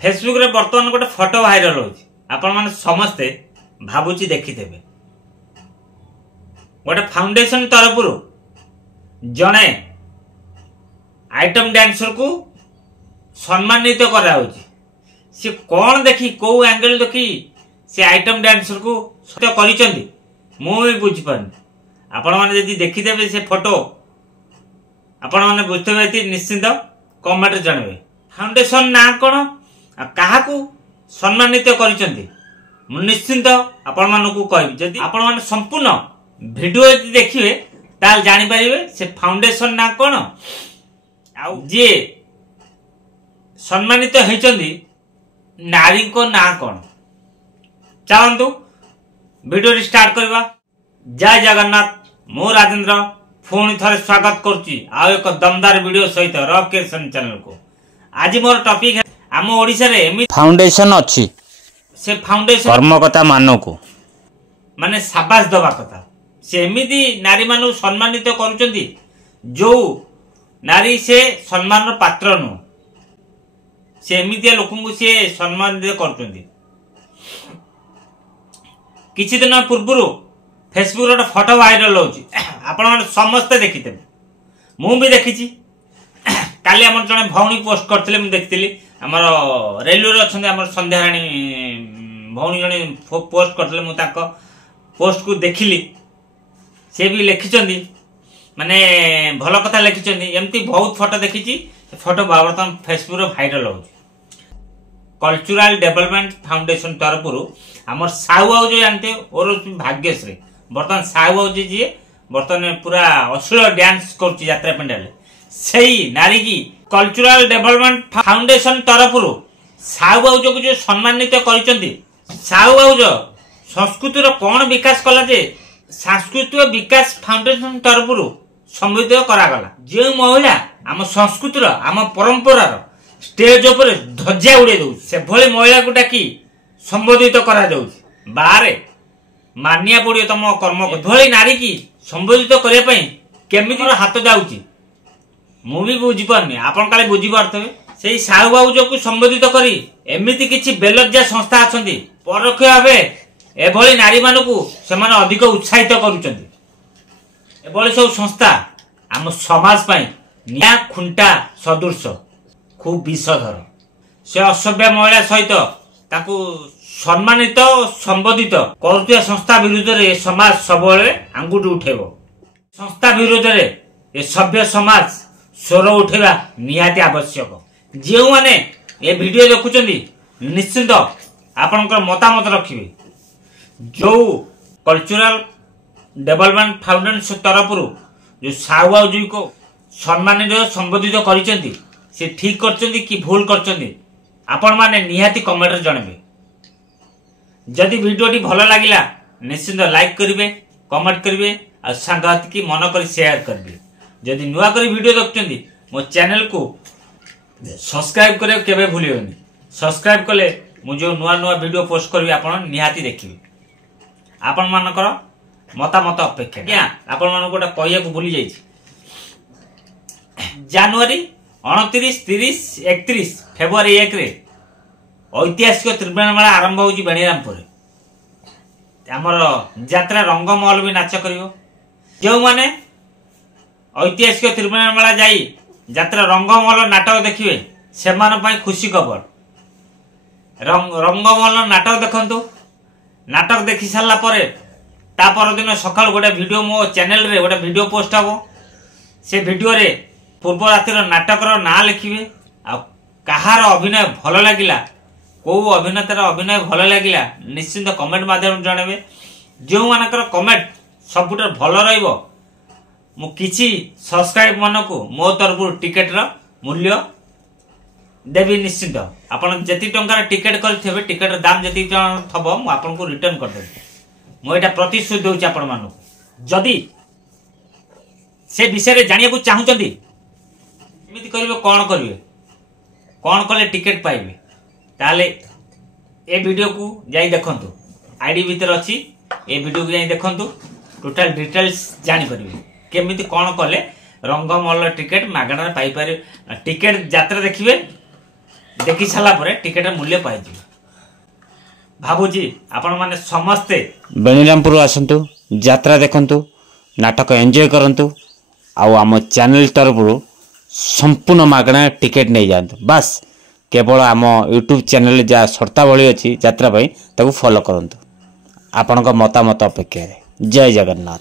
Facebook रे बर्तमान गोटे फोटो भाइराल होची आपण माने समस्ते भाबुची देखिथेबे। गोटे फाउंडेशन तरफ जड़े आइटम डांसर को सम्मानित करा होची। से कौन देखी को एंगल देखी से आइटम डांसर को सत्य करिसंदी मु भी बुझी पानी। आपण माने यदि देखिथेबे से फोटो आपण माने बुझथेबे निश्चित कमेंट जानबे। फाउंडेशन ना कोन कहा को सम्मानित करिसंदी मु निश्चित आपण मानकू कहबी। जदि आपण माने संपूर्ण वीडियो यदि देखिबे ताल जानि परिबे से फाउंडेशन ना कोन आ जे सम्मानित हेचंदी नारी को ना कोन। चलंतु वीडियो स्टार्ट करबा। जय जगन्नाथ मो राजेंद्र पुणी थरे स्वागत करुच्ची आ एक दमदार वीडियो सहित रॉक क्रिएशन चैनल को। आज मोर टॉपिक है आम ओडिसा रे एमि फाउंडेशन अछि से फाउंडेशन कर्मकर्ता मानो को माने शाबाश दबा कथा। से एमिति नारी मानु सम्मानित करूचंदी जो नारी से सम्मान पात्र नु। से एमिति लोकन से सम्मानित करूचंदी। किछि दिन पूर्व फेसबुक रे फोटो वायरल होची आपण माने समस्त देखिते मु भी देखिची। काली हमर जने भौणी पोस्ट करथिले मु देखतिली हमर रेलवे रे अछन हमर संध्याराणी भौणी जने पोस्ट करथिले मु ताको पोस्ट को देखिली। से भी लिखिचंदी माने भलो कथा लिखिचंदी। एमती बहुत फोटो देखिची। फोटो बर्तमान फेसबुक रे वायरल होची। कल्चरल डेवलपमेंट फाउंडेशन तरफरु हमर साहू बाबू जो जानते और भाग्यश्री बर्तमान साहू बाबू जी बर्तमान पूरा अश्लील डांस करची यात्रा पंडाल सही नारी की कल्चरल डेवलपमेंट फाउंडेशन तरफरु साहू बाबू को जो सम्मानित करिसंती। साहू बाबू जो संस्कृति रो कोन विकास कला जे सांस्कृतिक विकास फाउंडेशन तरफरु संबोधित करा गला। जे महिला आम संस्कृति रो आम परंपरा रो स्टेज ऊपर ध्वजा उड़े दउ से भले महिला को डाकी संबोधित करा जाउछ। बारे मानिया पड़ियो तम कर्म भले नारी की संबोधित करे पई केमिति हाथ जाउची मु भी बुझी पारनी। आपण काले बुझी पारथबे सेही साहू बाबू जो को संबोधित करी एमिति किछि बेलज्जा संस्था अछंती परोक्ष भाबे एभली नारी मानकू सेमाने अधिक उत्साहित करूचंती। एभली सब संस्था आम समाज पई निया खुंटा सदृश खूब विषधर। से असभ्य महिला सहित ताकू सम्मानित संबोधित करुवा संस्था विरुद्ध रे समाज सबले आंगुठ उठेबो। संस्था विरुद्ध रे ए सभ्य समाज स्वर उठेबा निहाती आवश्यक। जेउ माने ए वीडियो देखुचंदी निश्चित आपनकर मतामत रखिबे। जो कल्चरल डेवलपमेंट फाउंडेशन तरफरु जो साहू बाबू जी को सम्मानित संबोधित करिसंती से ठीक करचंदी कि भूल करचंदी आपण माने निहाती कमेंट रे जणाबे। जदि वीडियोटी भलो लागिला निश्चित लाइक करिवे कमेंट करिवे आ संगात की मन करी शेयर करिवे। जदि नुवा करी वीडियो देखचंदी मो चैनल को सब्सक्राइब करे केबे भूलियोनी। सब्सक्राइब कले मु जो नुवा नुवा वीडियो पोस्ट करबी आपण निहाती देखिबे। आपण मानकर मतामत अपेक्षा क्या आपण मान गोटा कहिया को भूली जाई। जनवरी 29 30 31 फेब्रुआरी 1 रे ऐतिहासिक त्रिवेणी मेला आरंभ होची बेणीरामपुर। हमर यात्रा रंगमहल भी नाच करियो। जो माने ऐतिहासिक त्रिवेणी मेला जाई यात्रा रंगमहल नाटक देखिवे सेमान पई खुशी खबर। रंगमहल नाटक देखंतु। नाटक देखि सारला परे ता पर दिन सकाळ गोटे वीडियो मो चैनल रे गोटे वीडियो पोस्ट हबो। से वीडियो रे पूर्व रातिर नाटक रो ना लिखिबे आ कहार अभिनय भलो लागिला को अभिनेतार अभिनय भलो लागिला निश्चित कमेंट माध्यम जणाबे। जो मानकर कमेंट सबुट भलो रहइबो मु किछि सब्सक्राइब मानको मो तरफ टिकट रो मूल्य देबी। निश्चित आपण जति टंकार टिकट करथेबे टिकट दाम जति थबो मु आपन को रिटर्न कर देबे। मु एटा प्रतिश्रुति होउची आपण मानको। जदि से विषय रे जानिया को चाहुचंदी एमिति करिवे कोन कले टिकट पाइबे ताले ए वीडियो को जाई देखंतु। आईडी भीतर अछि ए वीडियो को जाई देखंतु टोटल डिटेल्स जानि परिबे केमिति कोन कले रंगमहल टिकट मागणा पाई पारे। टिकट यात्रा देखिबे देखि सारा पर टिकेट मूल्य पाई भावुची आपण माने समस्ते बेणीरामपुर आसतु यात्रा देखंतु नाटक एंजॉय करंतु आउ आम चैनल तरफ संपूर्ण मागणा टिकेट नहीं जातु बस केवल आम यूट्यूब चैनल जहाँ शर्तावली अच्छी यात्रा ताकू फॉलो करंतु आपणक मतामत अपेक्षा जय जगन्नाथ।